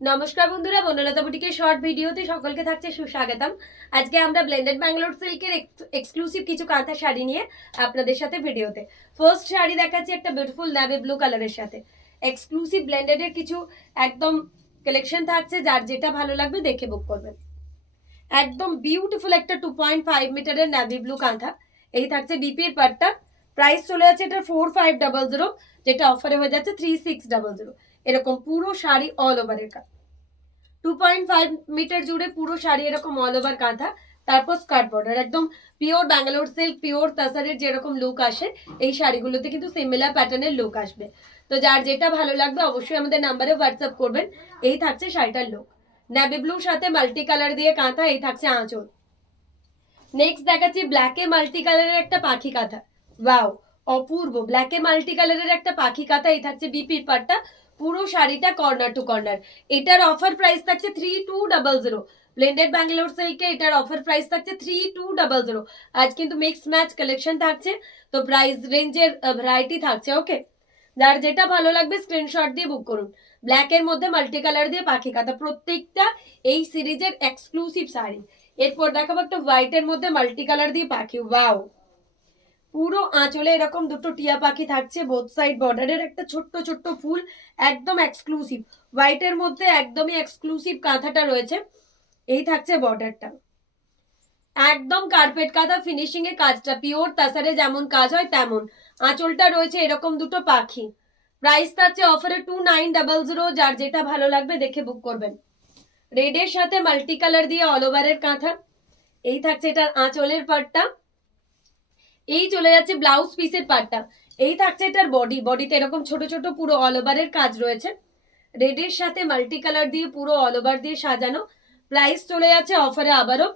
নমস্কার বন্ধুরা, বনলতা বুটিকের শর্ট ভিডিওতে সকলকে থাকছে সুস্বাগতম। আজকে আমরা ব্লেন্ডেড ব্যাঙ্গালোর সিল্কের এক্সক্লুসিভ কিছু কাঁথা শাড়ি নিয়ে আপনাদের সাথে ভিডিওতে ফার্স্ট শাড়ি দেখাচ্ছি একটা বিউটিফুল নেভি ব্লু কালারের সাথে। এক্সক্লুসিভ ব্লেন্ডেডের কিছু একদম কালেকশন থাকছে, যার যেটা ভালো লাগবে দেখে বুক করবেন। একদম বিউটিফুল একটা 2.5 মিটারের নেভি ব্লু কাঁথা। এই থাকছে বিপির পাটটা। প্রাইস চলে যাচ্ছে এটা 4500, যেটা অফারে হয়ে যাচ্ছে 3600। এরকম পুরো শাড়ি অল ওভারের কাজ, 2.5 মিটার জুড়ে পুরো শাড়ি এরকম অল ওভার কাঁথা। তারপর স্কার্ট বর্ডার, একদম পিওর ব্যাঙ্গালোর সিল্ক, পিওর তাসারের যেরকম লুক আসে এই শাড়িগুলোতে কিন্তু সিমিলার প্যাটার্নের লুক আসবে। তো যার যেটা ভালো লাগবে অবশ্যই আমাদের নাম্বারে হোয়াটসঅ্যাপ করবেন। এই থাকছে শাড়িটার লুক, নেভি ব্লুর সাথে মাল্টি কালার দিয়ে কাঁথা। এই থাকছে আঁচল। নেক্সট দেখাচ্ছি ব্ল্যাকে মাল্টি কালারের একটা পাখি কাঁথা। ওয়াও, অপূর্ব ব্ল্যাকে মাল্টি কালারের একটা পাখি কাঁথা। এই থাকছে বিপির পাটটা, পুরো শাড়িটা কর্নার টু কর্নার। এটার অফার প্রাইস থাকছে 3200। ব্লেন্ডেড ব্যাঙ্গালোর সিল্কে এটার অফার প্রাইস থাকছে 3200। আজ কিন্তু মিক্স ম্যাচ কালেকশন থাকছে, তো প্রাইস রেঞ্জের ভ্যারাইটি থাকছে। ওকে, যার যেটা ভালো লাগবে স্ক্রিনশট দিয়ে বুক করুন। ব্ল্যাকের মধ্যে মাল্টি কালার দিয়ে পাখি কাঁথা, প্রত্যেকটা এই সিরিজের এক্সক্লুসিভ শাড়ি। এরপর দেখাবো একটা হোয়াইটের মধ্যে মাল্টি কালার দিয়ে পাখি। ওয়াও, পুরো আঁচলে এরকম দুটো টিয়া পাখি থাকছে, বোথ সাইড বর্ডারের একটা ছোট্ট ছোট্ট ফুল, একদম এক্সক্লুসিভ। হোয়াইটের মধ্যে একদমই এক্সক্লুসিভ কাঁথাটা রয়েছে। এই থাকছে বর্ডারটা, একদম কার্পেট কাঁথা ফিনিশিং এ কাজটা, পিওর তাসারে যেমন কাজ হয় তেমন। আঁচলটা রয়েছে এরকম দুটো পাখি। প্রাইস থাকছে অফারে 2900। যার যেটা ভালো লাগবে দেখে বুক করবেন। রেডের সাথে মাল্টি কালার দিয়ে অল ওভারের কাঁথা। এই থাকছে এটার আঁচলের পাটটা। এই চলে যাচ্ছে ব্লাউজ পিসের পাটটা। এই থাকছে এটার বডি, বডিতে এরকম ছোট ছোট পুরো অল ওভারের কাজ রয়েছে। রেডের সাথে মাল্টি কালার দিয়ে পুরো অল ওভার দিয়ে সাজানো। প্রাইস চলে যাচ্ছে অফারে আবারও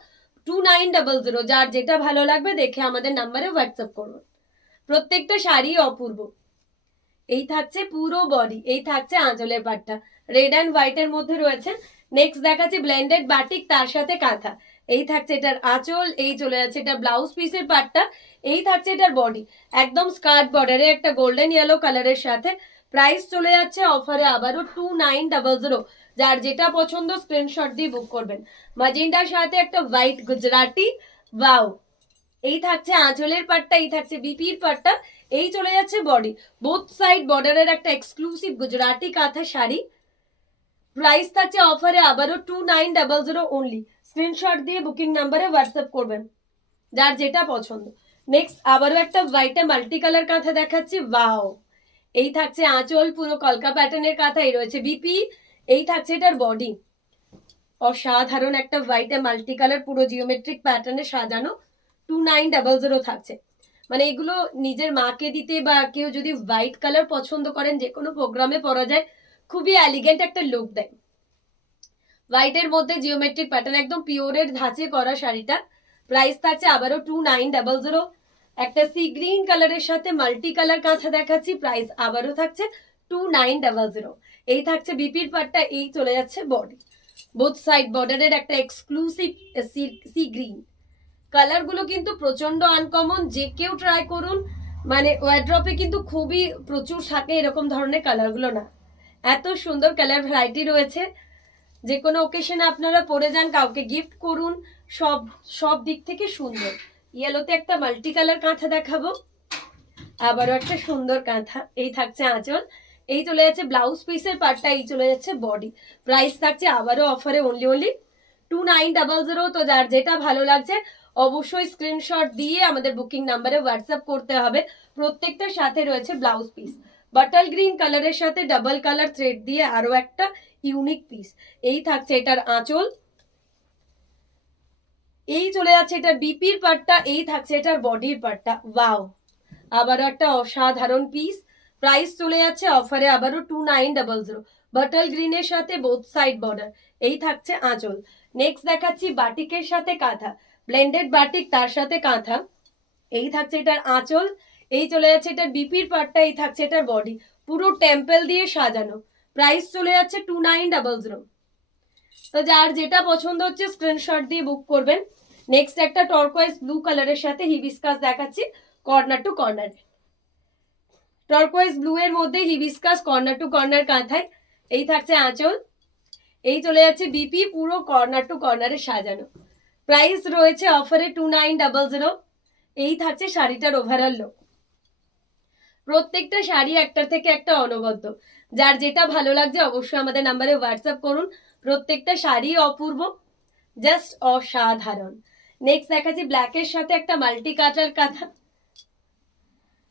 2900। যার যেটা ভালো লাগবে দেখে আমাদের নাম্বারে হোয়াটসঅ্যাপ করুন। প্রত্যেকটা শাড়ি অপূর্ব। এই থাকছে পুরো বডি, এই থাকছে আঁচলের পাটটা, রেড অ্যান্ড হোয়াইটের মধ্যে রয়েছে। নেক্সট দেখাচ্ছি ব্লেন্ডেড বাটিক, তার সাথে কাঁথা। এই থাকছে এটার আঁচল, এই চলে যাচ্ছে এটা ব্লাউজ পিসের পাটটা। এই থাকছে এটার বডি, একদম স্কার্ট বর্ডারে একটা গোল্ডেন ইয়েলো কালারের সাথে। প্রাইস চলে যাচ্ছে অফারে আবারও 2900। যার যেটা পছন্দ স্ক্রিনশট দিয়ে বুক করবেন। মাজেন্ডার সাথে একটা হোয়াইট গুজরাটি। ওয়াও, এই থাকছে আঁচলের পাটটা, এই থাকছে বিপির পাটটা। এই চলে যাচ্ছে বডি, বোথ সাইড বর্ডারের একটা এক্সক্লুসিভ গুজরাটি কাঁথা শাড়ি। প্রাইস থাকছে অফারে আবারও 2900 অনলি। স্ক্রিনশট দিয়ে বুকিং নাম্বারে হোয়াটসঅ্যাপ করবেন যার যেটা পছন্দ। নেক্সট আবারও একটা হোয়াইটে মাল্টি কালার কাঁথা দেখাচ্ছি। ওয়াও, এই থাকছে আঁচল, পুরো কলকা প্যাটার্নের কাঁথা। এই রয়েছে বিপি, এই থাকছে এটার বডি। অসাধারণ একটা হোয়াইটে মাল্টি কালার পুরো জিওমেট্রিক প্যাটার্নে সাজানো। 2900 থাকছে। মানে এগুলো নিজের মাকে দিতে বা কেউ যদি হোয়াইট কালার পছন্দ করেন, যে কোনো প্রোগ্রামে পরা যায়, খুবই এলিগেন্ট একটা লুক দেয়। হোয়াইটের মধ্যে জিওমেট্রিক প্যাটার্ন, একদম পিওরের ধাঁচে করা শাড়িটা। প্রাইস থাকছে আবারও 2900। একটা সি গ্রিন কালারের সাথে মাল্টি কালার কাঁথা দেখাচ্ছি। প্রাইস আবারও থাকছে 2900। এই থাকছে বিপির পাটটা, এই চলে যাচ্ছে বডি, বোথ সাইড বর্ডারের একটা এক্সক্লুসিভ সি গ্রিন। কালারগুলো কিন্তু প্রচন্ড আনকমন, যে কেউ ট্রাই করুন। মানে ওয়ার্ড্রপে কিন্তু খুবই প্রচুর থাকে এরকম ধরনের কালারগুলো, না এত সুন্দর কালার ভ্যারাইটি রয়েছে। যে কোনো ওকেশনে আপনারা পরে যান, কাউকে গিফট করুন, সব সব দিক থেকে সুন্দর। ইয়েলোতে একটা মাল্টি কালার কাঁথা দেখাবো, আবারও একটা সুন্দর কাঁথা। এই থাকছে আঁচল, এই চলে যাচ্ছে ব্লাউজ পিসের পার্টটা, এই চলে যাচ্ছে বডি। প্রাইস থাকছে আবারও অফারে অনলি 2900। তো যার যেটা ভালো লাগছে অবশ্যই স্ক্রিনশট দিয়ে আমাদের বুকিং নাম্বারে হোয়াটসঅ্যাপ করতে হবে। প্রত্যেকটার সাথে রয়েছে ব্লাউজ পিস, বাটাল গ্রিন কালারের সাথে ডাবল কালার থ্রেড দিয়ে আরো একটা ইউনিক পিস। এই থাকছে এটার আঁচল, এই চলে যাচ্ছে এটার বিপির পার্টটা, এই থাকছে এটার বডির পার্টটা। ওয়াও, আবারও একটা অসাধারণ পিস। প্রাইস চলে যাচ্ছে অফারে আবারও 2900। বাটাল গ্রিনের সাথে বোথ সাইড বর্ডার। এই থাকছে আঁচল। নেক্সট দেখাচ্ছি বাটিকের সাথে কাঁথা, ব্লেন্ডেড বাটিক তার সাথে কাঁথা। এই থাকছে এটার আঁচল, এই চলে যাচ্ছে এটার বিপির পার্টটা, এই থাকছে এটার বডি, পুরো টেম্পল দিয়ে সাজানো। প্রাইস চলে যাচ্ছে 2900। তো যার যেটা পছন্দ হচ্ছে স্ক্রিনশট দিয়ে বুক করবেন। নেক্সট একটা টর্কোয়াইজ ব্লু কালারের সাথে হিবিস্কাস দেখাচ্ছি, কর্নার টু কর্নার। টর্কোয়াইজ ব্লু এর মধ্যে হিবিস্কাস কর্নার টু কর্নার কাঁথায়। এই থাকছে আঁচল, এই চলে যাচ্ছে বিপি, পুরো কর্নার টু কর্নারে সাজানো। প্রাইস রয়েছে অফারে 2900। এই থাকছে শাড়িটার ওভারঅল লুক। প্রত্যেকটা শাড়ি একটার থেকে একটা অনবদ্য। যার যেটা ভালো লাগছে অবশ্যই আমাদের নাম্বারে হোয়াটসঅ্যাপ করুন। প্রত্যেকটা শাড়ি অপূর্ব, জাস্ট অসাধারণ। নেক্সট দেখাচ্ছি ব্ল্যাকের সাথে একটা মাল্টি কালার কাঁথা।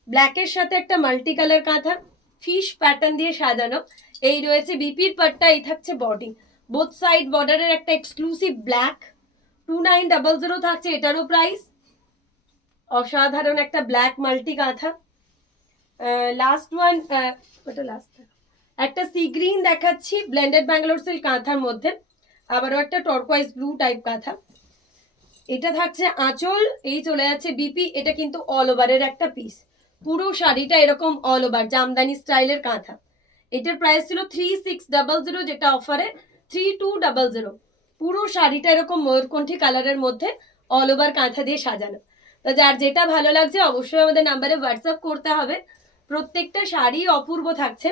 ব্ল্যাকের সাথে একটা মাল্টি কালার কাঁথা, ফিশ প্যাটার্ন দিয়ে সাজানো। এই রয়েছে বিপির পাট্টা, এই থাকছে বডি। বোথ সাইড বর্ডারের একটা এক্সক্লুসিভ ব্ল্যাক। 2900 থাকছে এটারও প্রাইস। অসাধারণ একটা ব্ল্যাক মাল্টি কাঁথা। লাস্ট ওয়ান, ওটা লাস্ট, একটা সি গ্রিন দেখাচ্ছি ব্লেন্ডেড ব্যাঙ্গালোর সিল্ক কাঁথার মধ্যে, আবারও একটা টর্কোয়াইজ ব্লু টাইপ কাঁথা। এটা থাকছে আঁচল, এই চলে যাচ্ছে বিপি। এটা কিন্তু অল ওভারের একটা পিস, পুরো শাড়িটা এরকম অল ওভার জামদানি স্টাইলের কাঁথা। এটার প্রাইস ছিল 3600, যেটা অফারে 3200। পুরো শাড়িটা এরকম ময়ূরকণ্ঠী কালারের মধ্যে অল ওভার কাঁথা দিয়ে সাজানো। তো যার যেটা ভালো লাগছে অবশ্যই আমাদের নাম্বারে হোয়াটসঅ্যাপ করতে হবে। প্রত্যেকটা শাড়ি অপূর্ব থাকছে।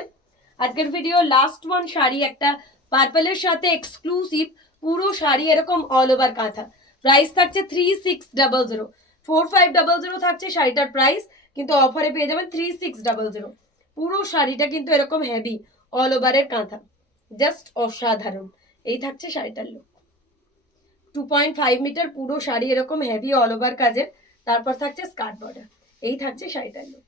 আজকের ভিডিও লাস্ট ওয়ান শাড়ি, একটা পার্পলের সাথে এক্সক্লুসিভ পুরো শাড়ি এরকম অল ওভার কাঁথা। প্রাইস থাকছে 3600। 4500 থাকছে শাড়িটার প্রাইস, কিন্তু অফারে পেয়ে যাবেন 3600। পুরো শাড়িটা কিন্তু এরকম হেভি অল ওভারের কাঁথা, জাস্ট অসাধারণ। এই থাকছে শাড়িটার লুক। 2.5 মিটার পুরো শাড়ি এরকম হেভি অল ওভার কাজের, তারপর থাকছে স্কার্ট বর্ডার। এই থাকছে শাড়িটার লুক।